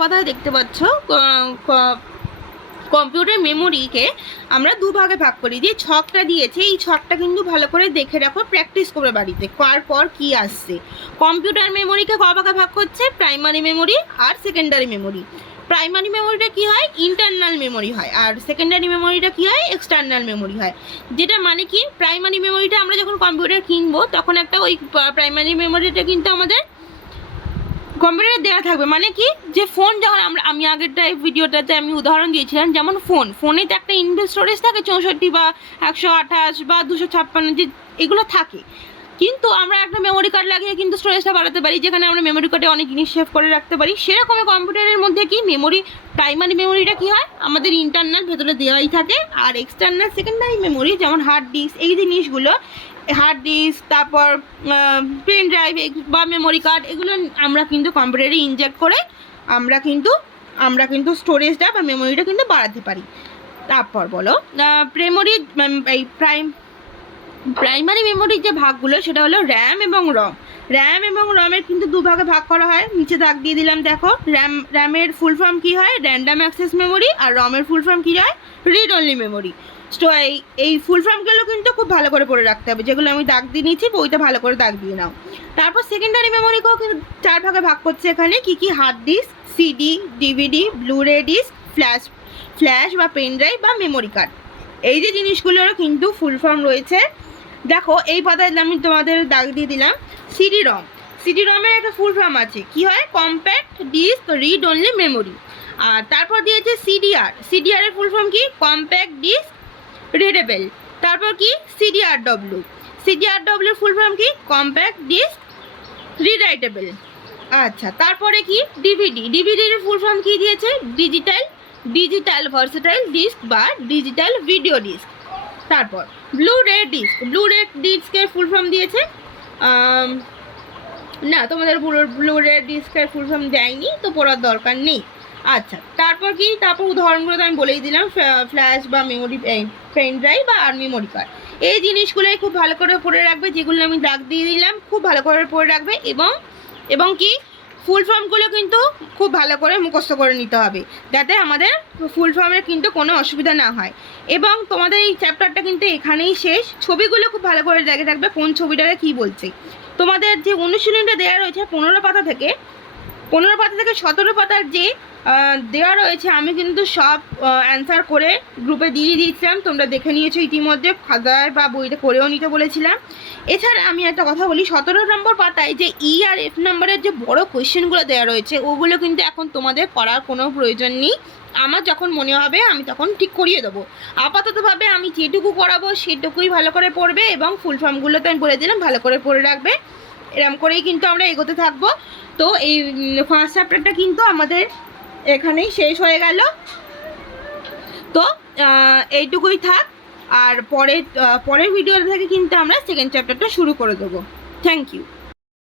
পাতায় দেখতে পাচ্ছ কম্পিউটার মেমোরিকে আমরা দুভাগে ভাগ করি। যে ছকটা দিয়েছে এই ছকটা কিন্তু ভালো করে দেখে রাখো, প্র্যাকটিস করবে বাড়িতে কার পর কি আসছে। কম্পিউটার মেমোরিকে ক ভাগে ভাগ করছে? প্রাইমারি মেমোরি আর সেকেন্ডারি মেমোরি। প্রাইমারি মেমোরিটা কি হয়? ইন্টারনাল মেমোরি হয়। আর সেকেন্ডারি মেমোরিটা কি হয়? এক্সটার্নাল মেমোরি হয়। যেটা মানে কি, প্রাইমারি মেমোরিটা আমরা যখন কম্পিউটার কিনবো তখন একটা ওই প্রাইমারি মেমোরিটা কিন্তু আমাদের কম্পিউটারে দেওয়া থাকবে। মানে কি, যে ফোন যখন আমি আগেরটাই ভিডিওটাতে আমি উদাহরণ দিয়েছিলাম, যেমন ফোনে তো একটা ইনবিল্ট স্টোরেজ থাকে 64 বা 128 বা 256 যে এগুলো থাকে। কিন্তু আমরা একটা মেমোরি কার্ড লাগিয়ে কিন্তু স্টোরেজটা বাড়াতে পারি, যেখানে আমরা মেমোরি কার্ডে অনেক জিনিস সেভ করে রাখতে পারি। সেরকম কম্পিউটারের মধ্যে কি প্রাইমারি মেমোরিটা কি হয়? আমাদের ইন্টারনাল ভেতরে দেওয়াই থাকে। আর এক্সটার্নাল সেকেন্ডারি মেমোরি যেমন হার্ড ডিস্ক, এই জিনিসগুলো হার্ড ডিস্ক, তারপর পেন ড্রাইভ বা মেমোরি কার্ড, এগুলো আমরা কিন্তু কম্পিউটারে ইনজেক্ট করে আমরা কিন্তু স্টোরেজটা বা মেমোরিটা কিন্তু বাড়াতে পারি। তারপর বলো প্রাইমারি মেমোরির যে ভাগগুলো সেটা হলো র্যাম এবং রম। র্যাম এবং রমের কিন্তু দুভাগে ভাগ করা হয়, নিচে দাগ দিয়ে দিলাম দেখো। র্যামের ফুল ফর্ম কি হয়? Random access memory. আর রমের ফুল ফর্ম কি হয়? Read only memory. তো এই ফুল ফর্মগুলো কিন্তু খুব ভালো করে পড়ে রাখতে হবে, যেগুলো আমি দাগ দিয়ে নিচ্ছি বইটা ভালো করে দাগ দিয়ে নাও। তারপর সেকেন্ডারি মেমোরিকেও কিন্তু 4 ভাগে ভাগ করছে এখানে। কি hard disk, CD, DVD, Blu ray disk, flash বা পেন ড্রাইভ বা মেমোরি কার্ড। এই যে জিনিসগুলোরও কিন্তু ফুল ফর্ম রয়েছে। দেখো এই পাতায় আমি তোমাদের দাগ দিয়ে দিলাম সিডি রম। সিডি রমের একটা ফুল ফর্ম আছে, কি হয়? Compact disc read only memory. আর তারপর দিয়েছে সিডিআর এর ফুল ফর্ম কি? Compact disc readable. তারপর কি? সিডিআরডব্লিউ এর ফুল ফর্ম কি? Compact disc rewritable. আচ্ছা, তারপরে কি? ডিভিডি এর ফুল ফর্ম কি দিয়েছে? ডিজিটাল ভার্সেটাইল ডিস্ক বা ডিজিটাল ভিডিও ডিস্ক। তারপর ব্লুরে ডিস্কের ফুল ফর্ম দিয়েছে, না তোমাদের ব্লুরে ডিস্কের ফুল ফর্ম দেয়নি, তো পড়ার দরকার নেই। আচ্ছা, তারপর কি? তারপর উদাহরণগুলো তো আমি বলেই দিলাম, ফ্ল্যাশ বা মেমোরি, পেন ড্রাইভ বা আর মেমোরি কার্ড। এই জিনিসগুলোই খুব ভালো করে পড়ে রাখবে, যেগুলো আমি দাগ দিয়ে দিলাম খুব ভালো করে পড়ে রাখবে। এবং কি ফুল ফর্মগুলো কিন্তু খুব ভালো করে মুখস্থ করে নিতে হবে, যাতে আমাদের ফুল ফর্মের কিন্তু কোনো অসুবিধা না হয়। এবং তোমাদের এই চ্যাপ্টারটা কিন্তু এখানেই শেষ। ছবিগুলো খুব ভালো করে দেখে রাখবে, কোন ছবিটাকে কি বলছে। তোমাদের যে অনুশীলনটা দেওয়া রয়েছে 15 পাতা থেকে 17 পাতার যে দেওয়া রয়েছে, আমি কিন্তু সব অ্যান্সার করে গ্রুপে দিয়ে দিয়েছিলাম, তোমরা দেখে নিয়েছো ইতিমধ্যে, খাতায় বা বইতে করেও নিতে বলেছিলাম। এছাড়া আমি একটা কথা বলি, 17 নম্বর পাতায় যে ই আর এফ নম্বরের যে বড় কোয়েশ্চেনগুলো দেওয়া রয়েছে, ওগুলো কিন্তু এখন তোমাদের করার কোনো প্রয়োজন নেই। আমার যখন মনে হবে আমি তখন ঠিক করিয়ে দেবো। আপাততভাবে আমি যেটুকু করাবো সেটুকুই ভালো করে পড়বে, এবং ফুল ফর্মগুলো তো আমি বলে দিলাম ভালো করে পড়ে রাখবে। এরকম করেই কিন্তু আমরা এগোতে থাকবো। তো এই ফার্স্ট চ্যাপ্টারটা কিন্তু আমাদের এখানেই শেষ হয়ে গেল। তো এইটুকুই থাক, আর পরের ভিডিও থেকে কিন্তু আমরা সেকেন্ড চ্যাপ্টারটা শুরু করে দেবো। Thank you.